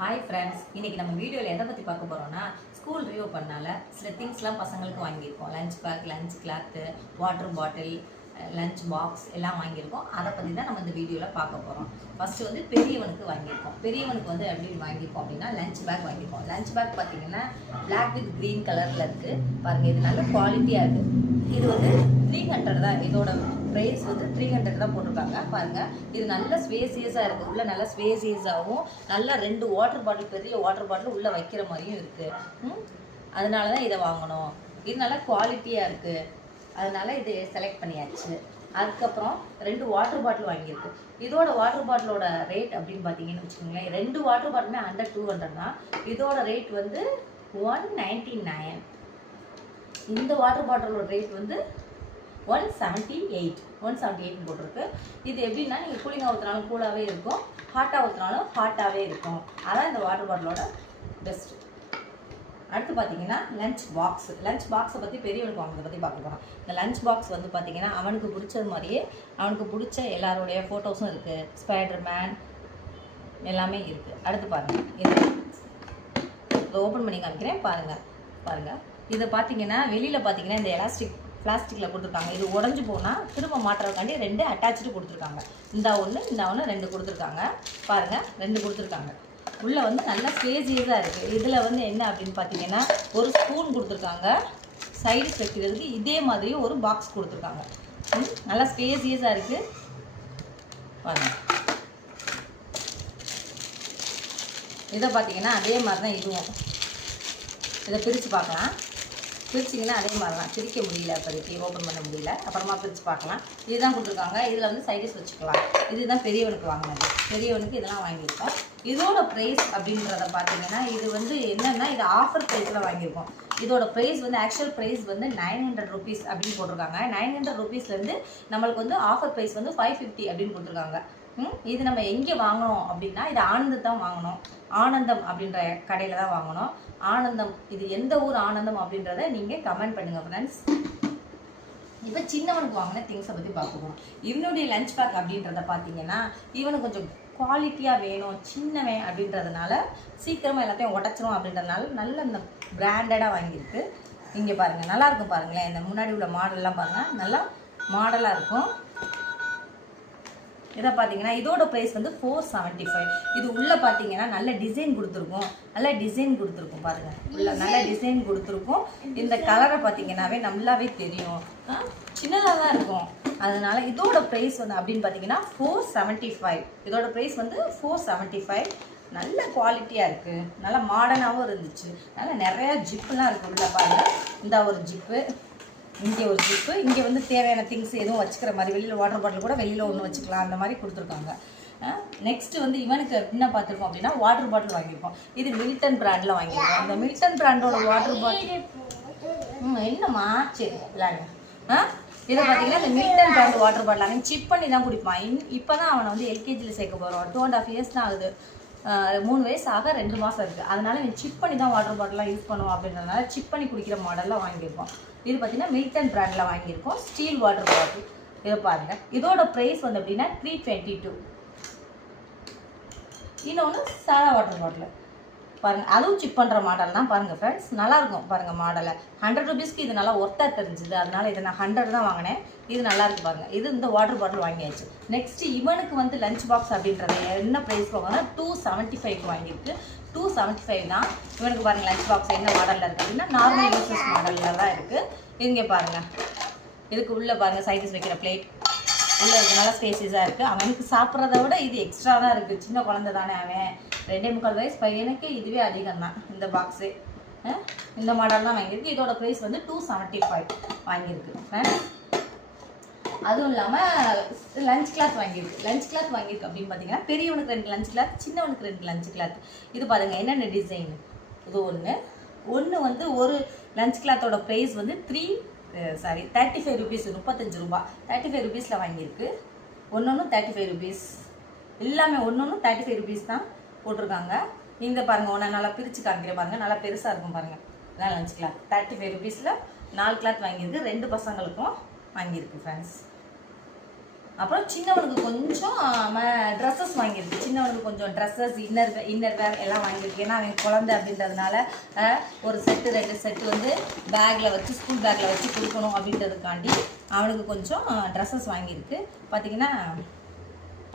Hi friends, இன்றைக்கி நம்ம வீடியோவில் எதை பற்றி பார்க்க போகிறோம்னா ஸ்கூல் ரிவ்யூ பண்ணால சில திங்ஸ்லாம் பசங்களுக்கு வாங்கியிருக்கோம். Lunch bag, lunch cloth, water bottle, lunch box எல்லாம் வாங்கியிருக்கோம். அதை பற்றி தான் நம்ம இந்த வீடியோவில் பார்க்க போகிறோம். ஃபஸ்ட்டு வந்து பெரியவனுக்கு வாங்கியிருக்கோம். பெரியவனுக்கு வந்து எப்படி வாங்கியிருக்கோம் அப்படின்னா லஞ்ச் பேக் வாங்கியிருக்கோம். லஞ்ச் பேக் பார்த்தீங்கன்னா பிளாக் வித் க்ரீன் கலரில் இருக்குது. பாருங்கள், இது நல்ல குவாலிட்டியாக இருக்குது. இது வந்து 300 தான். இதோட ப்ரைஸ் வந்து 300 தான் போட்டிருக்காங்க. பாருங்கள், இது நல்ல ஸ்பேசியஸாக இருக்குது. உள்ளே நல்லா ஸ்பேசியஸாகவும் நல்லா 2 வாட்டர் பாட்டில், பெரிய வாட்டர் பாட்டில் உள்ளே வைக்கிற மாதிரியும் இருக்குது. அதனால தான் இதை வாங்கணும். இது நல்லா குவாலிட்டியாக இருக்குது. அதனால இது செலக்ட் பண்ணியாச்சு. அதுக்கப்புறம் 2 வாட்டர் பாட்டில் வாங்கியிருக்கு. இதோட வாட்டர் பாட்டிலோட ரேட் அப்படின்னு பார்த்தீங்கன்னு வச்சுக்கோங்களேன், 2 வாட்டர் பாட்டிலுமே அண்டர் 200 தான். இதோட ரேட் வந்து 199. இந்த வாட்டர் பாட்டிலோட ரேட் வந்து 178 போட்டிருக்கு. இது எப்படின்னா நீங்கள் கூலிங்காக ஊற்றினாலும் கூலாகவே இருக்கும், ஹாட்டாக ஊற்றினாலும் ஹாட்டாகவே இருக்கும். அதான் இந்த வாட்டர் பாட்டிலோட பெஸ்ட்டு. அடுத்து பார்த்தீங்கன்னா லஞ்ச் பாக்ஸ். லஞ்ச் பாக்ஸை பற்றி பெரியவனுக்கு வாங்குறதை பற்றி பார்க்க போகிறோம். இந்த லஞ்ச் பாக்ஸ் வந்து பார்த்தீங்கன்னா அவனுக்கு பிடிச்சது மாதிரியே அவனுக்கு பிடிச்ச எல்லாருடைய ஃபோட்டோஸும் இருக்குது. ஸ்பைடர்மேன் எல்லாமே இருக்குது. அடுத்து பாருங்கள், இதை ஓப்பன் பண்ணி காமிக்கிறேன். பாருங்கள். இதை பார்த்தீங்கன்னா வெளியில் பார்த்தீங்கன்னா இந்த பிளாஸ்டிக்கில் கொடுத்துருக்காங்க. இது உடஞ்சி போனால் திரும்ப மாட்டுறதுக்காண்டி 2 அட்டாச்சு கொடுத்துருக்காங்க. இந்த ஒன்று 2 கொடுத்துருக்காங்க. பாருங்கள், 2 கொடுத்துருக்காங்க. உள்ளே வந்து நல்லா ஸ்பேசியஸாக இருக்குது. இதில் வந்து என்ன அப்படின்னு பார்த்தீங்கன்னா ஒரு ஸ்பூன் கொடுத்துருக்காங்க. சைடிஸ் வைக்கிறதுக்கு இதே மாதிரி ஒரு பாக்ஸ் கொடுத்துருக்காங்க. நல்லா ஸ்பேசியஸாக இருக்குது. பாருங்கள், இதை பார்த்தீங்கன்னா அதே மாதிரி தான் இதுவும். இதை பிரித்து பார்க்கலாம். பிரிச்சிங்கன்னா அதே மாதிரி தான். பிரிக்க முடியல, அப்போதைக்கு ஓப்பன் பண்ண முடியல. அப்புறமா பிரித்து பார்க்கலாம். இதுதான் கொடுத்துருக்காங்க. இதில் வந்து சைடிஸ் வச்சுக்கலாம். இதுதான் பெரியவனுக்கு வாங்கினது. பெரியவனுக்கு இதெல்லாம் வாங்கியிருக்கோம். இதோட ப்ரைஸ் அப்படின்றத பார்த்தீங்கன்னா இது வந்து என்னென்னா இது ஆஃபர் ப்ரைஸில் வாங்கியிருக்கோம். இதோட ப்ரைஸ் வந்து ஆக்சுவல் ப்ரைஸ் வந்து 900 rupees அப்படின்னு போட்டிருக்காங்க. 900 rupeesலேருந்து நம்மளுக்கு வந்து ஆஃபர் ப்ரைஸ் வந்து 550 அப்படின்னு கொடுத்துருக்காங்க. இது நம்ம எங்கே வாங்கணும் அப்படின்னா இது ஆனந்தம் வாங்கணும். ஆனந்தம் அப்படின்ற கடையில் தான் வாங்கணும். ஆனந்தம், இது எந்த ஊர் ஆனந்தம் அப்படின்றத நீங்கள் கமெண்ட் பண்ணுங்கள் ஃப்ரெண்ட்ஸ். இப்போ சின்னவனுக்கு வாங்கின திங்ஸை பற்றி பார்க்கணும். இவனுடைய லஞ்ச் பேக் அப்படின்றத பார்த்தீங்கன்னா இவனுக்கு கொஞ்சம் குவாலிட்டியாக வேணும், சின்னவன் அப்படின்றதுனால சீக்கிரமாக எல்லாத்தையும் உடச்சிரும் அப்படின்றதுனால நல்ல இந்த பிராண்டடாக வாங்கியிருக்கு. இங்கே பாருங்கள், நல்லாயிருக்கும். பாருங்களேன், இந்த முன்னாடி உள்ள மாடல்லாம் பாருங்கள், நல்லா மாடலாக இருக்கும். இதை பார்த்தீங்கன்னா இதோட ப்ரைஸ் வந்து 475. இது உள்ளே பார்த்தீங்கன்னா நல்ல டிசைன் கொடுத்துருக்கும். பாருங்கள், உள்ள நல்ல டிசைன் கொடுத்துருக்கும். இந்த கலரை பார்த்தீங்கன்னாவே நல்லாவே தெரியும். சின்னதாக தான் இருக்கும். அதனால இதோட ப்ரைஸ் வந்து அப்படின்னு பார்த்தீங்கன்னா 475. இதோட ப்ரைஸ் வந்து 475. நல்ல குவாலிட்டியாக இருக்குது. நல்லா மாடர்னாகவும் இருந்துச்சு. நல்லா நிறையா ஜிப்புலாம் இருக்குது உள்ள. பாருங்கள், இந்த ஒரு ஜிப்பு, இங்கே ஒரு ஜிப்பு, இங்கே வந்து தேவையான திங்ஸ் எதுவும் வச்சுக்கிற மாதிரி, வெளியில் வாட்டர் பாட்டில் கூட வெளியில் ஒன்று வச்சுக்கலாம், அந்த மாதிரி கொடுத்துருக்காங்க. நெக்ஸ்ட்டு வந்து இவனுக்கு என்ன பார்த்துருக்கோம் அப்படின்னா வாட்டர் பாட்டில் வாங்கியிருக்கோம். இது மில்டன் பிராண்டில் வாங்கியிருக்கோம். இந்த மில்டன் பிராண்டோட வாட்டர் பாட்டில் என்னம்மா சரி விளையாடுங்க. இதை பார்த்தீங்கன்னா இந்த மில்டன் பிராண்ட் வாட்டர் பாட்டில் அவன் சிப் பண்ணி தான் குடிப்பான். இப்போ தான் அவனை வந்து எல்கேஜியில் சேர்க்க போகிறோம். 2.5 years தான் ஆகுது. 3 வயசு ஆக 2 மாதம் இருக்குது. அதனால இவன் சிப் பண்ணி தான் வாட்டர் பாட்டிலாம் யூஸ் பண்ணுவோம். அப்படின்றதுனால சிப் பண்ணி குடிக்கிற மாடலில் வாங்கியிருக்கோம். இது பார்த்தீங்கன்னா மில்டன் பிராண்டில் வாங்கியிருக்கோம். Steel water bottle. இதை பாருங்கள், இதோட ப்ரைஸ் வந்து அப்படின்னா 322. இன்னொன்று சாதா வாட்டர் பாட்டில் பாருங்கள், அதுவும் சிப் பண்ணுற மாடல் தான். பாருங்கள் ஃப்ரெண்ட்ஸ், நல்லாயிருக்கும். பாருங்கள் மாடலை 100 rupeesக்கு இது நல்லா ஒர்த்தாக தெரிஞ்சுது. அதனால் இதை நான் 100 தான் வாங்கினேன். இது நல்லாயிருக்கு. பாருங்கள், இது இந்த வாட்டர் பாட்டில் வாங்கியாச்சு. நெக்ஸ்ட்டு இவனுக்கு வந்து லஞ்ச் பாக்ஸ் அப்படின்றத என்ன ப்ரைஸ் வாங்கினா 275 வாங்கியிருக்கு. 275 தான் இவனுக்கு. பாருங்கள், லஞ்ச் பாக்ஸ் என்ன மாடலில் இருக்குது அப்படின்னா நார்மல் யூசஸ் மாடலில் தான் இருக்குது. இங்கே பாருங்கள், இதுக்கு உள்ளே பாருங்கள் சைடிஸ் வைக்கிற பிளேட் உள்ளே நல்லா ஸ்பேசியஸாக இருக்குது. அவனுக்கு சாப்பிட்றத விட இது எக்ஸ்ட்ரா தான் இருக்குது. சின்ன குழந்தை தானே அவன், 2.25 வயசு பையனுக்கு இதுவே அதிகம் தான். இந்த பாக்ஸு இந்த மாடல் தான் வாங்கியிருக்கு. இதோட ப்ரைஸ் வந்து 275 வாங்கியிருக்கு. அதுவும் இல்லாமல் லஞ்ச் கிளாத் வாங்கியிருக்கு. லஞ்ச் கிளாத் வாங்கியிருக்கு அப்படின்னு பார்த்தீங்கன்னா பெரியவனுக்கு 2 லஞ்ச் கிளாத், சின்னவனுக்கு 2 லஞ்ச் கிளாத். இது பாருங்கள் என்னென்ன டிசைன். இது ஒன்று வந்து ஒரு லஞ்ச் கிளாத்தோட ப்ரைஸ் வந்து 35 rupees, 35 ரூபா. 35 rupeesல வாங்கியிருக்கு. ஒன்று 35 rupees. எல்லாமே ஒன்று 35 rupees தான் போட்டிருக்காங்க. இந்த பாருங்கள், ஒன்று நல்லா பிரித்து காமிக்கிறேன். பாருங்கள், நல்லா பெருசாக இருக்கும். பாருங்கள், இதான் லஞ்ச் கிளாத். 35 rupeesல 4 கிளாத் வாங்கியிருக்கு. 2 பசங்களுக்கும் வாங்கியிருக்கு ஃப்ரெண்ட்ஸ். அப்புறம் சின்னவனுக்கு கொஞ்சம் ட்ரெஸ்ஸஸ் வாங்கியிருக்கு. சின்னவனுக்கு கொஞ்சம் ட்ரெஸ்ஸஸ், இன்னர் வேர் எல்லாம் வாங்கியிருக்கு. ஏன்னா அவன் குழந்தை அப்படின்றதுனால ஒரு செட்டு 2 செட்டு வந்து பேக்கில் வச்சு ஸ்கூல் பேக்கில் வச்சு கொடுக்கணும் அப்படின்றதுக்காண்டி அவனுக்கு கொஞ்சம் ட்ரெஸ்ஸஸ் வாங்கியிருக்கு. பார்த்திங்கன்னா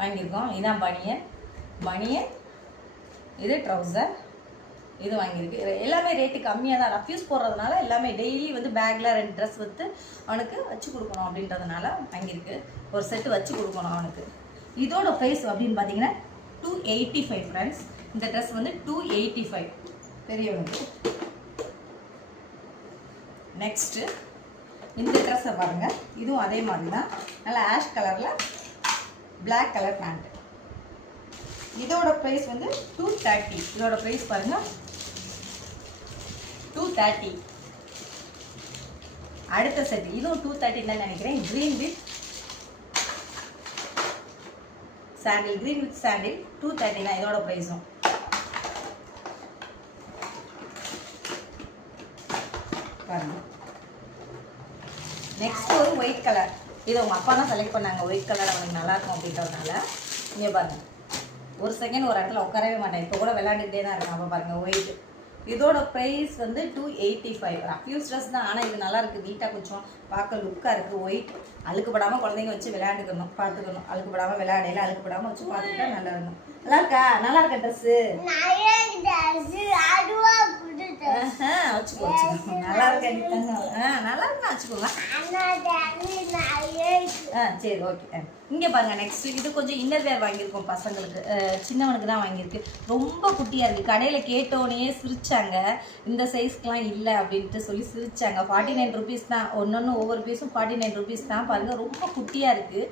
வாங்கியிருக்கோம். இதான் பனியன், இது ட்ரௌசர், இது வாங்கியிருக்கு. எல்லாமே ரேட்டு கம்மியாக தான். ரஃப்யூஸ் போடுறதுனால எல்லாமே டெய்லி வந்து பேக்கில் 2 ட்ரெஸ் வந்து அவனுக்கு வச்சு கொடுக்கணும் அப்படின்றதுனால வாங்கியிருக்கு. ஒரு செட்டு வச்சு கொடுக்கணும் அவனுக்கு. இதோட ப்ரைஸ் அப்படின்னு பார்த்தீங்கன்னா 285 ஃப்ரெண்ட்ஸ். இந்த ட்ரெஸ் வந்து 285 பெரியவனுக்கு. நெக்ஸ்ட்டு இந்த ட்ரெஸ்ஸை பாருங்கள். இதுவும் அதே மாதிரி தான். நல்லா ஆஷ் கலரில் பிளாக் கலர் பேண்ட்டு. இதோட ப்ரைஸ் வந்து 230. இதோட ப்ரைஸ் பாருங்கள் 230. அடுத்த செட் இதுவும் 230 தான் நினைக்கிறேன். க்ரீன் வித் சாண்டில், 230 தான் இதோட ப்ரைஸும். பாருங்க. நெக்ஸ்ட் ஒரு ஒயிட் கலர். இதை உங்கள் அப்பா தான் செலக்ட் பண்ணாங்க. ஒயிட் கலர் அவனுக்கு நல்லாயிருக்கும் அப்படின்றதுனால. இங்கே பாருங்கள், ஒரு செகண்ட் ஒரு இடத்துல உட்காரவே மாட்டேன். இப்போ கூட விளையாண்டுகிட்டே தான் இருக்கேன். அப்போ பாருங்கள் ஒயிட். இதோட ப்ரைஸ் வந்து 285. ரஃப்யூஸ் ட்ரெஸ் தான், ஆனால் இது நல்லா இருக்குது. நீட்டாக கொஞ்சம் பார்க்க லுக்காக இருக்குது. ஒயிட் அழுக்குப்படாமல் குழந்தைங்க வச்சு விளையாண்டுக்கணும், பார்த்துக்கணும். அழுக்குப்படாமல் விளையாடையில அழுக்குப்படாமல் வச்சு பார்த்துக்கிட்டா நல்லா இருக்கும். நல்லா இருக்கா? நல்லா இருக்கா ட்ரெஸ்ஸு? வச்சுக்கோ நல்லா இருக்கா? நல்லா இருக்கா? வச்சுக்கோங்க. சரி, ஓகே. இங்கே பாருங்கள். நெக்ஸ்ட் இது கொஞ்சம் இன்னர் வேர் வாங்கியிருக்கோம் பசங்களுக்கு. சின்னவனுக்கு தான் வாங்கியிருக்கு. ரொம்ப குட்டியாக இருக்குது. கடையில் கேட்டோடனே சிரிச்சாங்க. இந்த சைஸ்க்கெலாம் இல்லை அப்படின்ட்டு சொல்லி சிரிச்சாங்க. 49 ருபீஸ் தான். ஒன்று ஒவ்வொரு பீஸும் 49 ருபீஸ் தான். பாருங்கள், ரொம்ப குட்டியாக இருக்குது.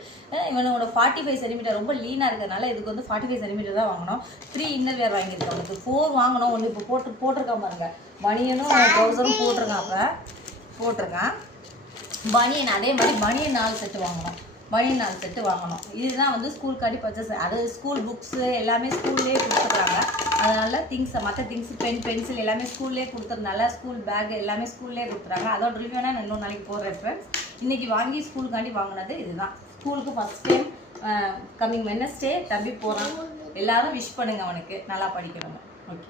இவனோட 45 சென்டிமீட்டர் ரொம்ப லீனாக இருக்கிறதுனால இதுக்கு வந்து 45 சென்டிமீட்டர் தான் வாங்கினோம். 3 இன்னர் வேர் வாங்கியிருக்கோம். அவனுக்கு 4 வாங்கினோம். ஒன்று இப்போ போட்டிருக்கான் பாருங்கள். பனியனும் ட்ரௌசரும் போட்டிருக்கான். பனியன் அதே மாதிரி பனியன் 4 செட்டு வாங்கணும். இதுதான் வந்து ஸ்கூலுக்காண்டி பர்ச்சேஸ். அது ஸ்கூல் புக்ஸு எல்லாமே ஸ்கூல்லேயே கொடுத்துட்றாங்க. அதனால் மற்ற திங்ஸ் பென்சில் எல்லாமே ஸ்கூல்லேயே கொடுத்துறதுனால ஸ்கூல் பேக் எல்லாமே ஸ்கூல்லேயே கொடுத்துறாங்க. அதோட ரிவ்யூனா நான் இன்னொரு நாளைக்கு போடுறேன் ஃப்ரெண்ட்ஸ். இன்றைக்கி வாங்கி ஸ்கூலுக்காண்டி வாங்கினது இதுதான். ஸ்கூலுக்கு ஃபஸ்ட் டைம் கம்மிங் வெட்னஸ்டே தம்பி போகிறான். எல்லோரும் விஷ் பண்ணுங்கள், அவனுக்கு நல்லா படிக்கணும். ஓகே.